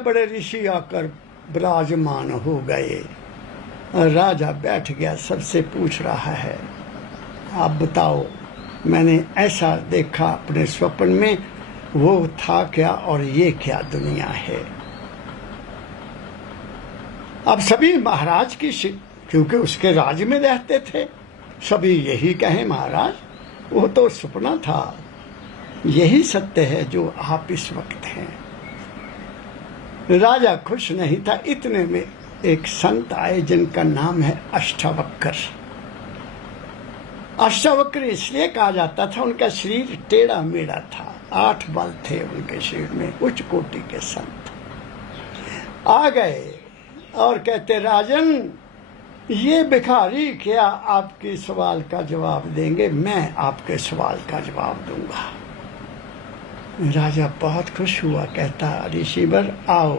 बड़े ऋषि आकर विराजमान हो गए। राजा बैठ गया, सबसे पूछ रहा है, आप बताओ, मैंने ऐसा देखा अपने स्वप्न में, वो था क्या और ये क्या दुनिया है। अब सभी महाराज की, क्योंकि उसके राज में रहते थे, सभी यही कहें, महाराज वो तो सपना था, यही सत्य है जो आप इस वक्त हैं। राजा खुश नहीं था। इतने में एक संत आए जिनका नाम है अष्टावक्र। अष्टावक्र इसलिए कहा जाता था, उनका शरीर टेढ़ा मेढ़ा था, 8 बल थे उनके शरीर में, उच्च कोटि के संत आ गए और कहते, राजन ये भिखारी क्या आपके सवाल का जवाब देंगे, मैं आपके सवाल का जवाब दूंगा। राजा बहुत खुश हुआ, कहता, ऋषिवर आओ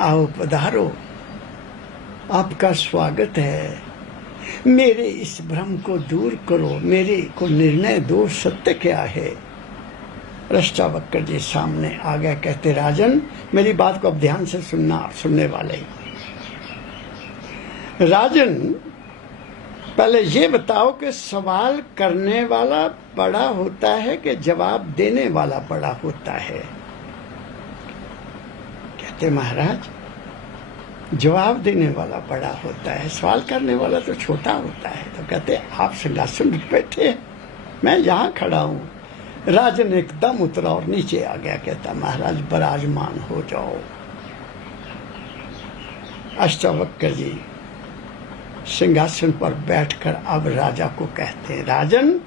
आओ पधारो, आपका स्वागत है, मेरे इस भ्रम को दूर करो, मेरे को निर्णय दो, सत्य क्या है। अष्टावक्र जी सामने आ गए, कहते, राजन मेरी बात को अब ध्यान से सुनना, आप सुनने वाले। राजन पहले ये बताओ कि सवाल करने वाला बड़ा होता है कि जवाब देने वाला बड़ा होता है। कहते, महाराज जवाब देने वाला बड़ा होता है, सवाल करने वाला तो छोटा होता है। तो कहते, आप सिंहासन पर बैठे, मैं यहाँ खड़ा हूँ। राजन एकदम उतरा और नीचे आ गया, कहता, महाराज विराजमान हो जाओ। अष्टावक्र जी सिंहासन पर बैठकर अब राजा को कहते हैं, राजन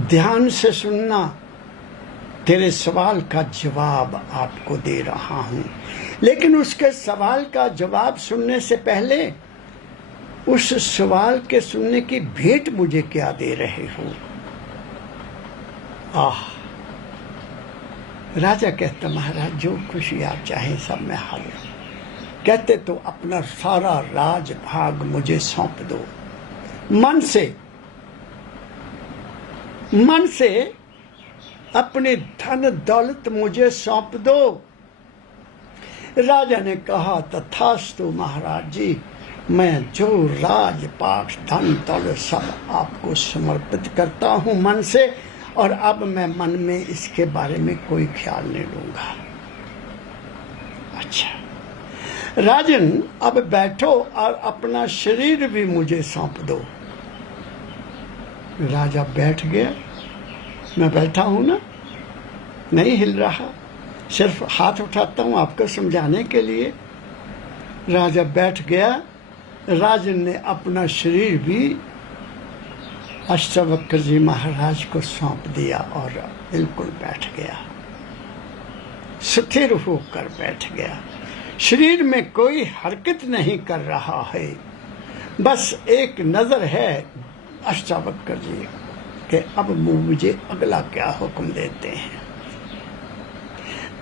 ध्यान से सुनना, तेरे सवाल का जवाब आपको दे रहा हूं, लेकिन उसके सवाल का जवाब सुनने से पहले उस सवाल के सुनने की भेंट मुझे क्या दे रहे हो। राजा कहता, महाराज जो खुशी आप चाहें सब मैं हाजिर। कहते, तो अपना सारा राज भाग मुझे सौंप दो, मन से अपने धन दौलत मुझे सौंप दो। राजा ने कहा, तथास्तु महाराज जी, मैं जो राजपाट धन दौलत सब आपको समर्पित करता हूं मन से, और अब मैं मन में इसके बारे में कोई ख्याल नहीं लूंगा। अच्छा राजन अब बैठो और अपना शरीर भी मुझे सौंप दो। राजा बैठ गया। मैं बैठा हूं ना, नहीं हिल रहा, सिर्फ हाथ उठाता हूं आपको समझाने के लिए। राजा बैठ गया। राजन ने अपना शरीर भी अष्टावक्र जी महाराज को सौंप दिया और बिल्कुल बैठ गया, स्थिर होकर बैठ गया। शरीर में कोई हरकत नहीं कर रहा है, बस एक नजर है अष्टावक्र जी के अब मुझे अगला क्या हुक्म देते हैं।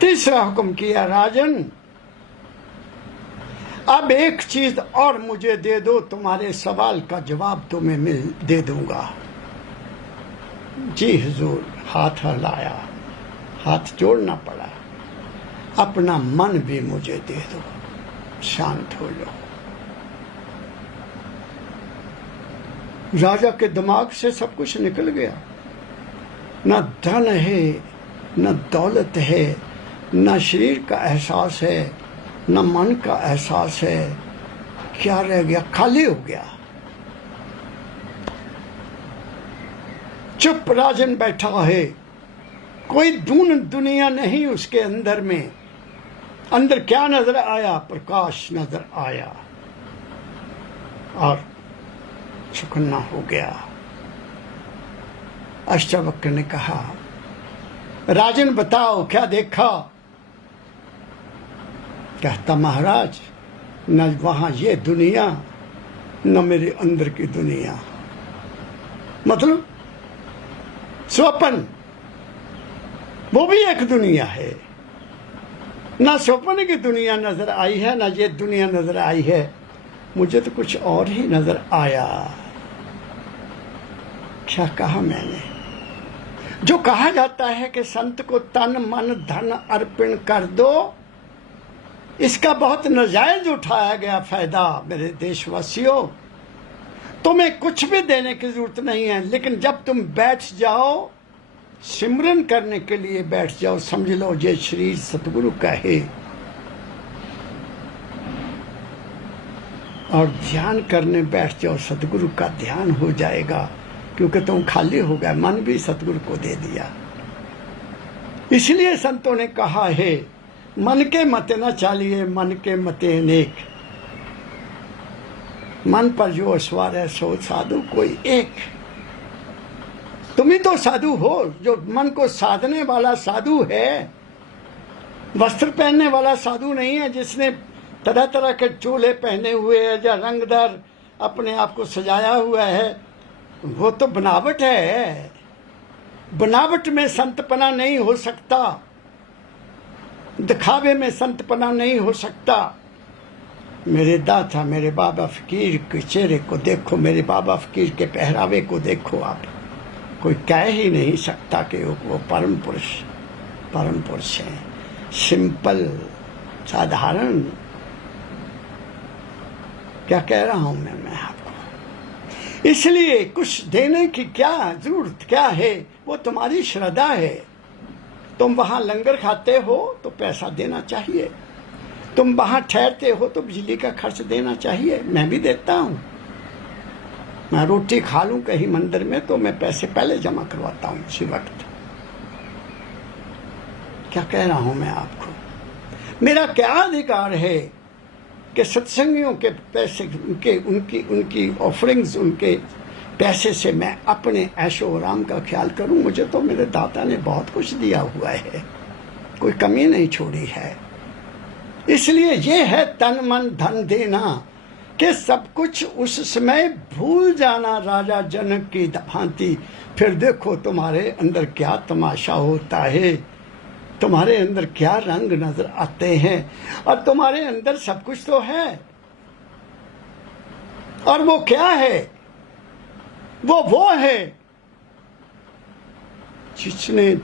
तीसरा हुक्म किया, राजन अब एक चीज और मुझे दे दो, तुम्हारे सवाल का जवाब तो मैं दे दूंगा। जी हुजूर। हाथ हिलाया, हाथ जोड़ना पड़ा। अपना मन भी मुझे दे दो, शांत हो जाओ। राजा के दिमाग से सब कुछ निकल गया। न धन है, न दौलत है, न शरीर का एहसास है, न मन का एहसास है। क्या रह गया? खाली हो गया। चुप राजन बैठा है, कोई दुनिया नहीं उसके अंदर में। अंदर क्या नजर आया? प्रकाश नजर आया और चुकन्ना हो गया। अष्टावक्र ने कहा, राजन बताओ क्या देखा? कहता, महाराज न वहां ये दुनिया, न मेरे अंदर की दुनिया। मतलब स्वप्न, वो भी एक दुनिया है। ना स्वप्न की दुनिया नजर आई है, ना ये दुनिया नजर आई है। मुझे तो कुछ और ही नजर आया। क्या कहा मैंने? जो कहा जाता है कि संत को तन मन धन अर्पण कर दो, इसका बहुत नाजायज उठाया गया फायदा। मेरे देशवासियों, तुम्हें कुछ भी देने की जरूरत नहीं है, लेकिन जब तुम बैठ जाओ, सिमरन करने के लिए बैठ जाओ, समझ लो ये शरीर सतगुरु का है, और ध्यान करने बैठ जाओ, सतगुरु का ध्यान हो जाएगा, क्योंकि तुम खाली हो गए, मन भी सतगुरु को दे दिया। इसलिए संतों ने कहा है, मन के मते न चालिए, मन के मते अनेक, मन पर जो सवार है सो साधु कोई एक। तुम ही तो साधु हो, जो मन को साधने वाला साधु है, वस्त्र पहनने वाला साधु नहीं है, जिसने तरह तरह के चोले पहने हुए है या रंगदार अपने आप को सजाया हुआ है। वो तो बनावट है, बनावट में संतपना नहीं हो सकता, दिखावे में संतपना नहीं हो सकता। मेरे दाता, मेरे बाबा फकीर के चेहरे को देखो, मेरे बाबा फकीर के पहरावे को देखो, आप कोई कह ही नहीं सकता कि वो परम पुरुष है। सिंपल, साधारण, क्या कह रहा हूं मैं आपको। इसलिए कुछ देने की क्या जरूरत क्या है, वो तुम्हारी श्रद्धा है। तुम वहां लंगर खाते हो तो पैसा देना चाहिए, तुम वहां ठहरते हो तो बिजली का खर्च देना चाहिए। मैं भी देता हूं, मैं रोटी खा लूं कहीं मंदिर में तो मैं पैसे पहले जमा करवाता हूं उसी वक्त। क्या कह रहा हूं मैं आपको, मेरा क्या अधिकार है कि सत्संगियों के पैसे, उनकी ऑफरिंग्स, उनके पैसे से मैं अपने ऐशो आराम का ख्याल करूं। मुझे तो मेरे दाता ने बहुत कुछ दिया हुआ है, कोई कमी नहीं छोड़ी है। इसलिए ये है तन मन धन देना, कि सब कुछ उस समय भूल जाना राजा जनक की भांति। फिर देखो तुम्हारे अंदर क्या तमाशा होता है, तुम्हारे अंदर क्या रंग नजर आते हैं, और तुम्हारे अंदर सब कुछ तो है। और वो क्या है, वो है जिसने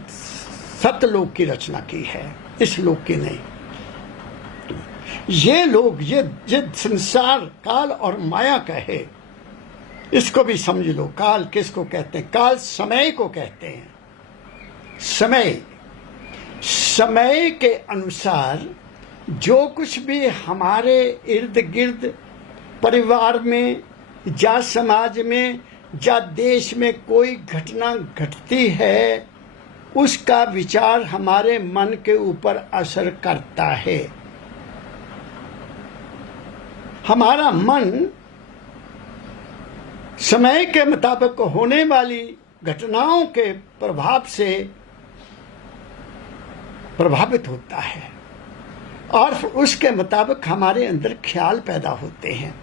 सतलोक की रचना की है, इस लोक की नहीं। ये लोग, ये संसार काल और माया का है, इसको भी समझ लो। काल किसको कहते हैं? काल समय को कहते हैं। समय के अनुसार जो कुछ भी हमारे इर्द गिर्द, परिवार में या समाज में या देश में कोई घटना घटती है, उसका विचार हमारे मन के ऊपर असर करता है। हमारा मन समय के मुताबिक होने वाली घटनाओं के प्रभाव से प्रभावित होता है, और उसके मुताबिक हमारे अंदर ख्याल पैदा होते हैं।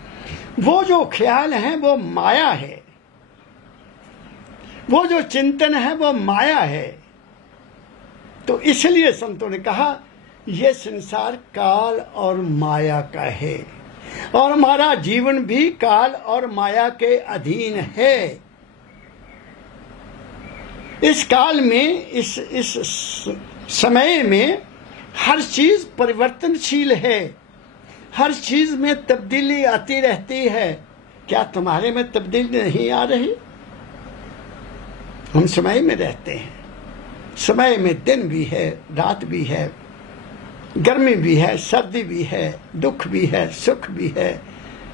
वो जो ख्याल है वो माया है, वो जो चिंतन है वो माया है। तो इसलिए संतों ने कहा ये संसार काल और माया का है, और हमारा जीवन भी काल और माया के अधीन है। इस काल में, इस समय में हर चीज परिवर्तनशील है, हर चीज में तब्दीली आती रहती है। क्या तुम्हारे में तब्दीली नहीं आ रही? हम समय में रहते हैं, समय में दिन भी है, रात भी है, गर्मी भी है, सर्दी भी है, दुख भी है, सुख भी है,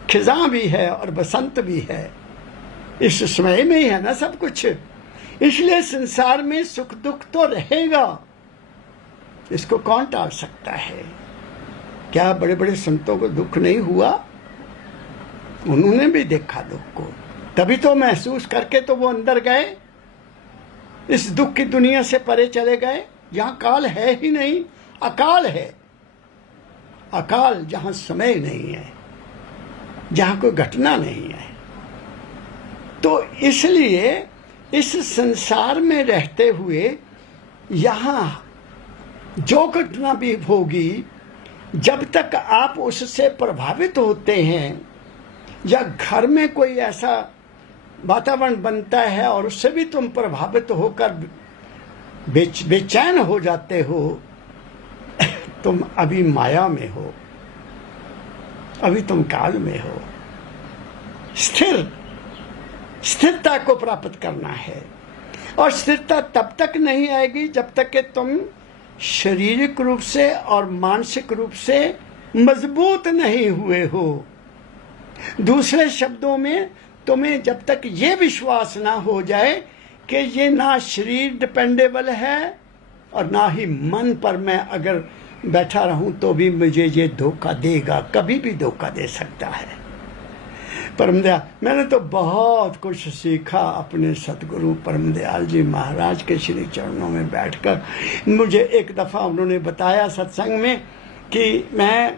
खिजां भी है और बसंत भी है। इस समय में ही है ना सब कुछ। इसलिए संसार में सुख दुख तो रहेगा, इसको कौन टाल सकता है? क्या बड़े बड़े संतों को दुख नहीं हुआ? उन्होंने भी देखा दुख को, तभी तो महसूस करके तो वो अंदर गए, इस दुख की दुनिया से परे चले गए। जहां काल है ही नहीं, अकाल है। अकाल जहां समय नहीं है, जहां कोई घटना नहीं है। तो इसलिए इस संसार में रहते हुए यहां जो घटना भी होगी, जब तक आप उससे प्रभावित होते हैं, या घर में कोई ऐसा वातावरण बनता है और उससे भी तुम प्रभावित होकर बेचैन हो जाते हो, तुम अभी माया में हो। अभी तुम काल में हो। स्थिरता को प्राप्त करना है, और स्थिरता तब तक नहीं आएगी जब तक कि तुम शारीरिक रूप से और मानसिक रूप से मजबूत नहीं हुए हो। दूसरे शब्दों में, तुम्हें जब तक ये विश्वास ना हो जाए कि ये ना शरीर डिपेंडेबल है और ना ही मन पर मैं अगर बैठा रहूं तो भी मुझे ये धोखा देगा, कभी भी धोखा दे सकता है। परमदयाल, मैंने तो बहुत कुछ सीखा अपने सतगुरु परमदयाल जी महाराज के श्री चरणों में बैठकर। मुझे एक दफ़ा उन्होंने बताया सत्संग में कि मैं